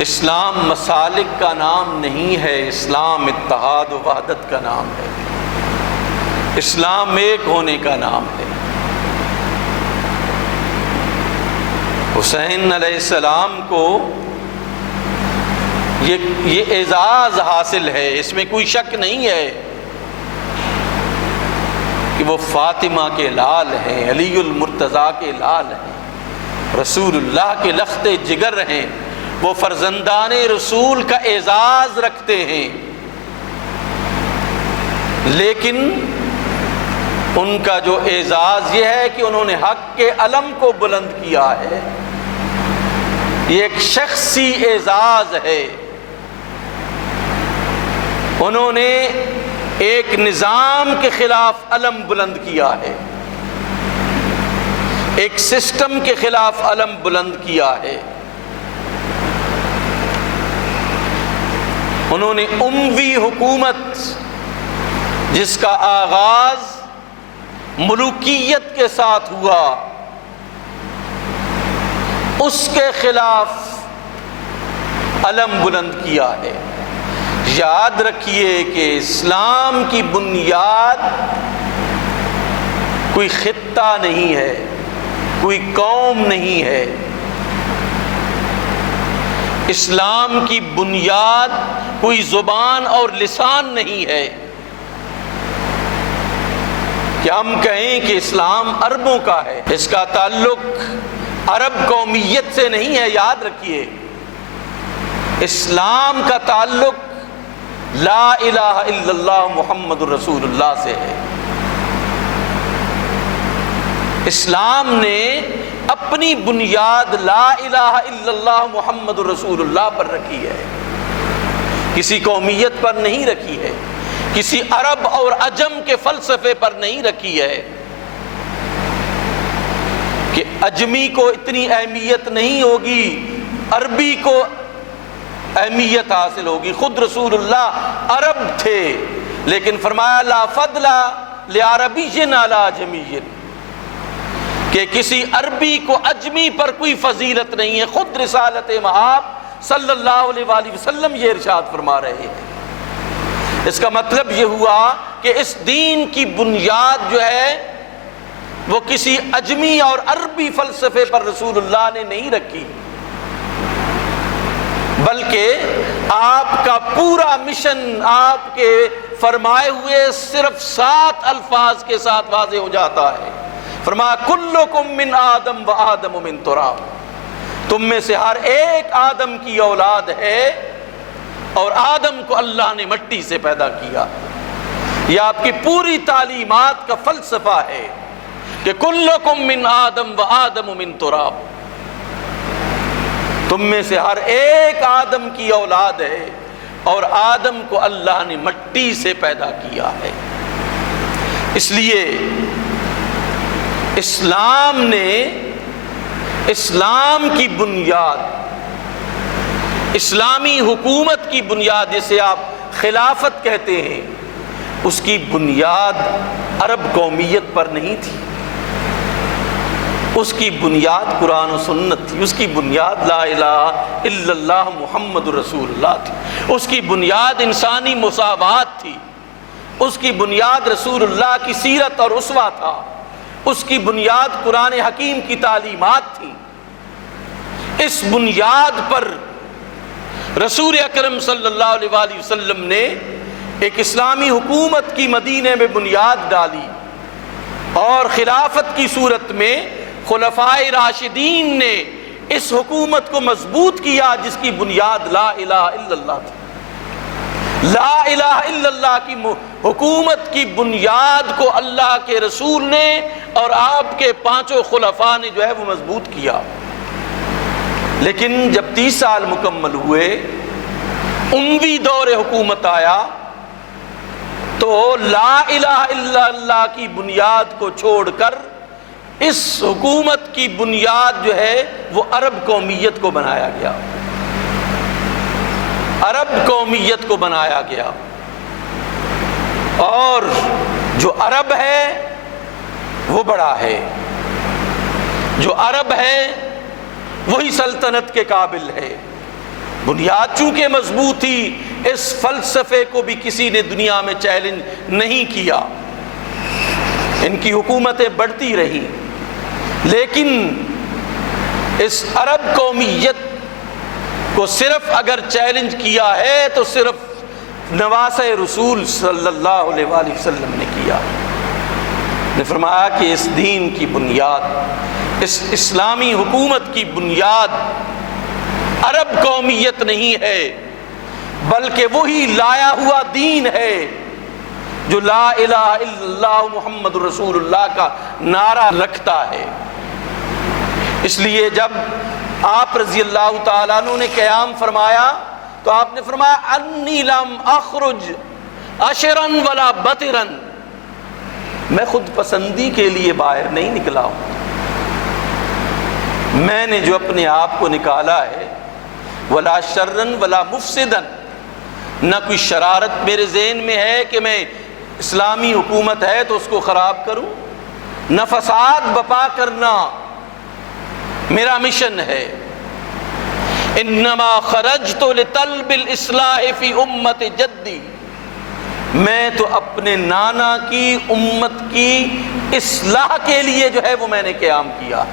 اسلام مسالک کا نام نہیں ہے، اسلام اتحاد و وحدت کا نام ہے، اسلام ایک ہونے کا نام ہے۔ حسین علیہ السلام کو یہ اعزاز حاصل ہے، اس میں کوئی شک نہیں ہے کہ وہ فاطمہ کے لال ہیں، علی المرتضیٰ کے لال ہیں، رسول اللہ کے لخت جگر ہیں، وہ فرزندان رسول کا اعزاز رکھتے ہیں، لیکن ان کا جو اعزاز یہ ہے کہ انہوں نے حق کے علم کو بلند کیا ہے، یہ ایک شخصی اعزاز ہے۔ انہوں نے ایک نظام کے خلاف علم بلند کیا ہے، ایک سسٹم کے خلاف علم بلند کیا ہے۔ انہوں نے اموی حکومت جس کا آغاز ملوکیت کے ساتھ ہوا، اس کے خلاف علم بلند کیا ہے۔ یاد رکھیے کہ اسلام کی بنیاد کوئی خطہ نہیں ہے، کوئی قوم نہیں ہے، اسلام کی بنیاد کوئی زبان اور لسان نہیں ہے کہ ہم کہیں کہ اسلام عربوں کا ہے، اس کا تعلق عرب قومیت سے نہیں ہے۔ یاد رکھیے اسلام کا تعلق لا الہ الا اللہ محمد رسول اللہ سے ہے۔ اسلام نے اپنی بنیاد لا الہ الا اللہ محمد رسول اللہ پر رکھی ہے، کسی قومیت پر نہیں رکھی ہے، کسی عرب اور عجم کے فلسفے پر نہیں رکھی ہے کہ عجمی کو اتنی اہمیت نہیں ہوگی، عربی کو اہمیت حاصل ہوگی۔ خود رسول اللہ عرب تھے، لیکن فرمایا لا فضل لعربی علی عجمی، کہ کسی عربی کو عجمی پر کوئی فضیلت نہیں ہے۔ خود رسالت مآب صلی اللہ علیہ وآلہ وسلم یہ ارشاد فرما رہے ہیں۔ اس کا مطلب یہ ہوا کہ اس دین کی بنیاد جو ہے وہ کسی عجمی اور عربی فلسفے پر رسول اللہ نے نہیں رکھی، بلکہ آپ کا پورا مشن آپ کے فرمائے ہوئے صرف 7 الفاظ کے ساتھ واضح ہو جاتا ہے۔ فرمایا کلکم من آدم و آدم من تراب، تم میں سے ہر ایک آدم کی اولاد ہے اور آدم کو اللہ نے مٹی سے پیدا کیا۔ یہ آپ کی پوری تعلیمات کا فلسفہ ہے کہ کلکم من آدم و آدم من تراب، تم میں سے ہر ایک آدم کی اولاد ہے اور آدم کو اللہ نے مٹی سے پیدا کیا ہے۔ اس لیے اسلام نے اسلام کی بنیاد، اسلامی حکومت کی بنیاد جسے آپ خلافت کہتے ہیں، اس کی بنیاد عرب قومیت پر نہیں تھی، اس کی بنیاد قرآن و سنت تھی، اس کی بنیاد لا الہ الا اللہ محمد رسول اللہ تھی، اس کی بنیاد انسانی مساوات تھی، اس کی بنیاد رسول اللہ کی سیرت اور اسوہ تھا، اس کی بنیاد قرآن حکیم کی تعلیمات تھی۔ اس بنیاد پر رسول اکرم صلی اللہ علیہ وآلہ وسلم نے ایک اسلامی حکومت کی مدینے میں بنیاد ڈالی، اور خلافت کی صورت میں خلفائے راشدین نے اس حکومت کو مضبوط کیا جس کی بنیاد لا الہ الا اللہ تھی۔ لا الہ الا اللہ کی حکومت کی بنیاد کو اللہ کے رسول نے اور آپ کے 5 خلفاء نے جو ہے وہ مضبوط کیا۔ لیکن جب 30 سال مکمل ہوئے، اموی دور حکومت آیا، تو لا الہ الا اللہ کی بنیاد کو چھوڑ کر اس حکومت کی بنیاد جو ہے وہ عرب قومیت کو بنایا گیا، عرب قومیت کو بنایا گیا، اور جو عرب ہے وہ بڑا ہے، جو عرب ہے وہی سلطنت کے قابل ہے، بنیاد چونکہ مضبوط تھی، اس فلسفے کو بھی کسی نے دنیا میں چیلنج نہیں کیا، ان کی حکومتیں بڑھتی رہیں، لیکن اس عرب قومیت کو صرف اگر چیلنج کیا ہے تو صرف نواسہ رسول صلی اللہ علیہ وآلہ وسلم نے کیا۔ نے فرمایا کہ اس دین کی بنیاد، اس اسلامی حکومت کی بنیاد عرب قومیت نہیں ہے، بلکہ وہی لایا ہوا دین ہے جو لا الہ الا اللہ محمد رسول اللہ کا نعرہ رکھتا ہے۔ اس لیے جب آپ رضی اللہ تعالیٰ عنہ نے قیام فرمایا تو آپ نے فرمایا انی لم اخرج عشرا ولا بطرا، میں خود پسندی کے لیے باہر نہیں نکلا ہوں، میں نے جو اپنے آپ کو نکالا ہے ولا شرا ولا مفسدا، نہ کوئی شرارت میرے ذہن میں ہے کہ میں اسلامی حکومت ہے تو اس کو خراب کروں، نہ فساد بپا کرنا میرا مشن ہے۔ انما خرجت لطلب الاصلاح فی امت جدی، میں تو اپنے نانا کی امت کی اصلاح کے لیے جو ہے وہ میں نے قیام کیا۔